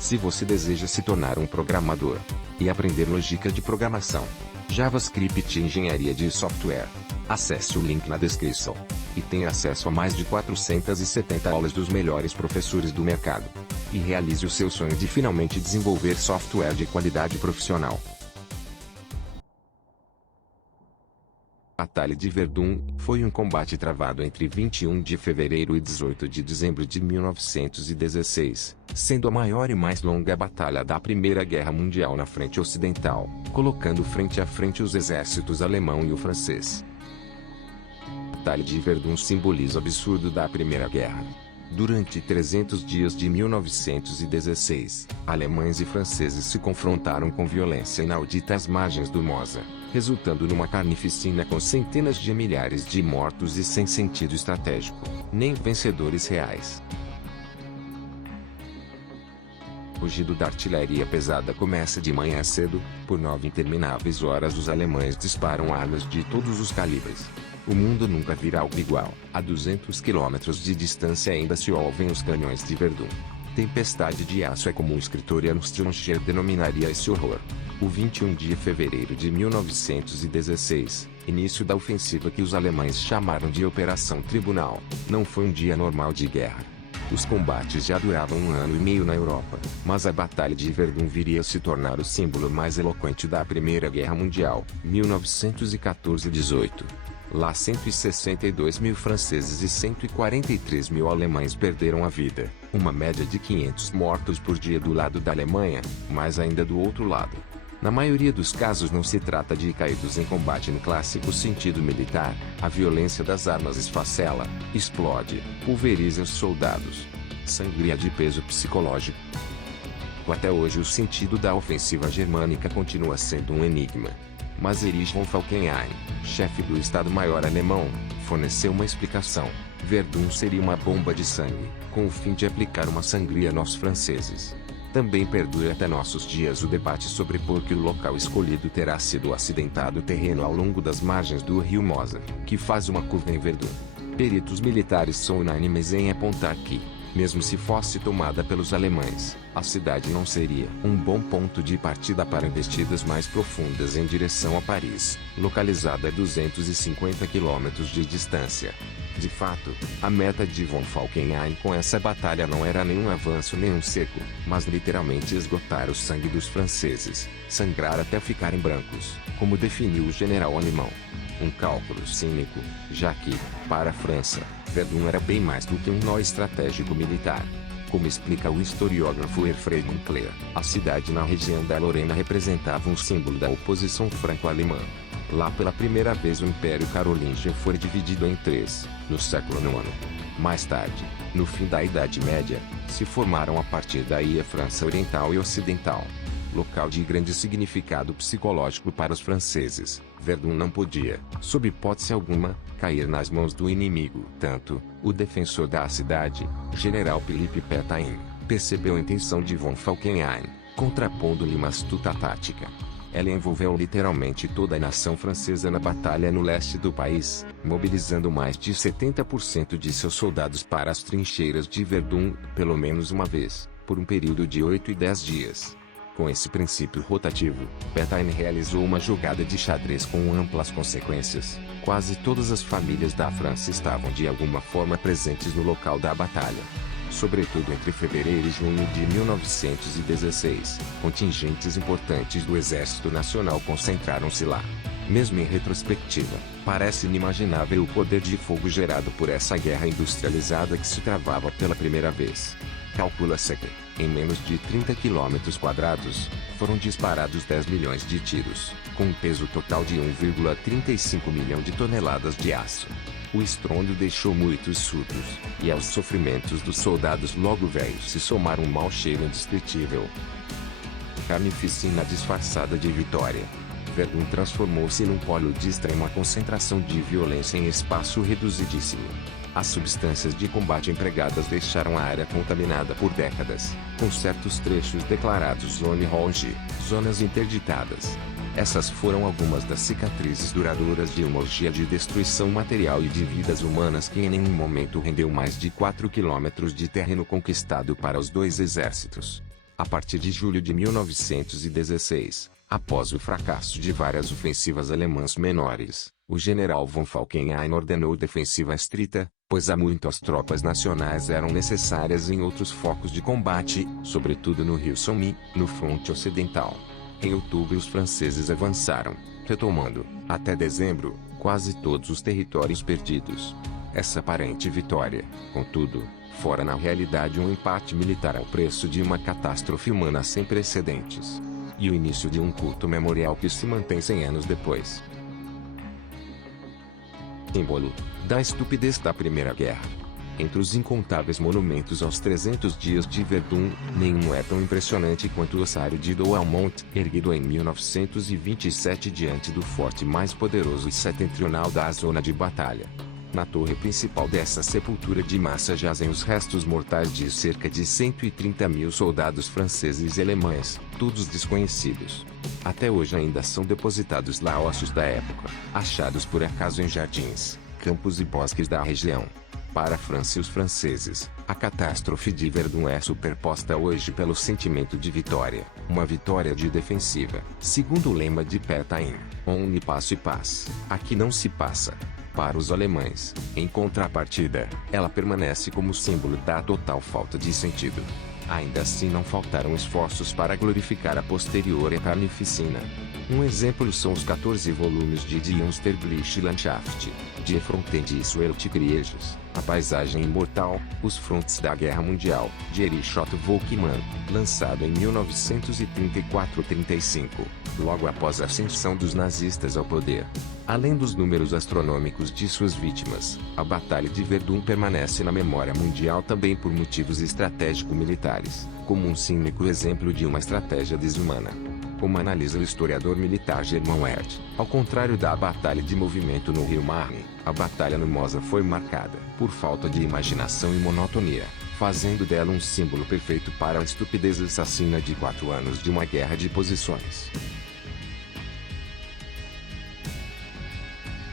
Se você deseja se tornar um programador e aprender lógica de programação, JavaScript e engenharia de software, acesse o link na descrição e tenha acesso a mais de 470 aulas dos melhores professores do mercado. E realize o seu sonho de finalmente desenvolver software de qualidade profissional. Batalha de Verdun foi um combate travado entre 21 de fevereiro e 18 de dezembro de 1916, sendo a maior e mais longa batalha da Primeira Guerra Mundial na frente ocidental, colocando frente a frente os exércitos alemão e o francês. A Batalha de Verdun simboliza o absurdo da Primeira Guerra. Durante 300 dias de 1916, alemães e franceses se confrontaram com violência inaudita às margens do Mosa, resultando numa carnificina com centenas de milhares de mortos e sem sentido estratégico, nem vencedores reais. O rugido da artilharia pesada começa de manhã cedo, por 9 intermináveis horas os alemães disparam armas de todos os calibres. O mundo nunca virá algo igual. A 200 quilômetros de distância ainda se ouvem os canhões de Verdun. Tempestade de aço é como o escritor Jan Stroessner denominaria esse horror. O 21 de fevereiro de 1916, início da ofensiva que os alemães chamaram de Operação Tribunal, não foi um dia normal de guerra. Os combates já duravam 1 ano e meio na Europa, mas a Batalha de Verdun viria a se tornar o símbolo mais eloquente da Primeira Guerra Mundial, 1914-18. Lá 162 mil franceses e 143 mil alemães perderam a vida, uma média de 500 mortos por dia do lado da Alemanha, mas ainda do outro lado. Na maioria dos casos não se trata de caídos em combate no clássico sentido militar, a violência das armas esfacela, explode, pulveriza os soldados. Sangria de peso psicológico. Até hoje o sentido da ofensiva germânica continua sendo um enigma. Mas Erich von Falkenhayn, chefe do Estado-Maior alemão, forneceu uma explicação. Verdun seria uma bomba de sangue, com o fim de aplicar uma sangria nos franceses. Também perdura até nossos dias o debate sobre por que o local escolhido terá sido o acidentado terreno ao longo das margens do rio Mosa, que faz uma curva em Verdun. Peritos militares são unânimes em apontar que, mesmo se fosse tomada pelos alemães, a cidade não seria um bom ponto de partida para investidas mais profundas em direção a Paris, localizada a 250 quilômetros de distância. De fato, a meta de von Falkenhayn com essa batalha não era nenhum avanço nem um seco, mas literalmente esgotar o sangue dos franceses, sangrar até ficarem brancos, como definiu o general alemão. Um cálculo cínico, já que, para a França, Verdun era bem mais do que um nó estratégico militar. Como explica o historiógrafo Herfried Münkler, a cidade na região da Lorena representava um símbolo da oposição franco-alemã. Lá pela primeira vez o Império Carolíngio foi dividido em 3, no século IX. Mais tarde, no fim da Idade Média, se formaram a partir daí a França Oriental e Ocidental. Local de grande significado psicológico para os franceses, Verdun não podia, sob hipótese alguma, cair nas mãos do inimigo. Tanto, o defensor da cidade, general Philippe Pétain, percebeu a intenção de von Falkenhayn, contrapondo-lhe uma astuta tática. Ela envolveu literalmente toda a nação francesa na batalha no leste do país, mobilizando mais de 70% de seus soldados para as trincheiras de Verdun, pelo menos uma vez, por um período de 8 e 10 dias. Com esse princípio rotativo, Pétain realizou uma jogada de xadrez com amplas consequências. Quase todas as famílias da França estavam de alguma forma presentes no local da batalha. Sobretudo entre fevereiro e junho de 1916, contingentes importantes do Exército Nacional concentraram-se lá. Mesmo em retrospectiva, parece inimaginável o poder de fogo gerado por essa guerra industrializada que se travava pela primeira vez. Calcula-se que, em menos de 30 quilômetros quadrados, foram disparados 10 milhões de tiros, com um peso total de 1,35 milhão de toneladas de aço. O estrondo deixou muitos surdos, e aos sofrimentos dos soldados logo velhos se somaram um mau cheiro indescritível. Carnificina disfarçada de vitória. Verdun transformou-se num polo de extrema concentração de violência em espaço reduzidíssimo. As substâncias de combate empregadas deixaram a área contaminada por décadas, com certos trechos declarados zone rouge, zonas interditadas. Essas foram algumas das cicatrizes duradouras de uma orgia de destruição material e de vidas humanas que em nenhum momento rendeu mais de 4 quilômetros de terreno conquistado para os dois exércitos. A partir de julho de 1916, após o fracasso de várias ofensivas alemãs menores, o general von Falkenhayn ordenou defensiva estrita, pois há muitas tropas nacionais eram necessárias em outros focos de combate, sobretudo no rio Somme, no fronte ocidental. Em outubro os franceses avançaram, retomando, até dezembro, quase todos os territórios perdidos. Essa aparente vitória, contudo, fora na realidade um empate militar ao preço de uma catástrofe humana sem precedentes. E o início de um culto memorial que se mantém 100 anos depois. Símbolo da estupidez da Primeira Guerra. Entre os incontáveis monumentos aos 300 dias de Verdun, nenhum é tão impressionante quanto o ossário de Douaumont, erguido em 1927 diante do forte mais poderoso e setentrional da zona de batalha. Na torre principal dessa sepultura de massa jazem os restos mortais de cerca de 130 mil soldados franceses e alemães, todos desconhecidos. Até hoje ainda são depositados lá ossos da época, achados por acaso em jardins, campos e bosques da região. Para a França e os franceses, a catástrofe de Verdun é superposta hoje pelo sentimento de vitória, uma vitória de defensiva, segundo o lema de Pétain, on ne passe pas, aqui não se passa. Para os alemães, em contrapartida, ela permanece como símbolo da total falta de sentido. Ainda assim não faltaram esforços para glorificar a posterior carnificina. Um exemplo são os 14 volumes de Die Unsterbliche Landschaft, Die Fronten des Weltkrieges, A Paisagem Imortal, Os Frontes da Guerra Mundial, de Erich Otto Volkmann, lançado em 1934-35, logo após a ascensão dos nazistas ao poder. Além dos números astronômicos de suas vítimas, a Batalha de Verdun permanece na memória mundial também por motivos estratégico-militares, como um cínico exemplo de uma estratégia desumana. Como analisa o historiador militar Germán Herd, ao contrário da Batalha de Movimento no Rio Marne, a Batalha no Mosa foi marcada por falta de imaginação e monotonia, fazendo dela um símbolo perfeito para a estupidez assassina de 4 anos de uma guerra de posições.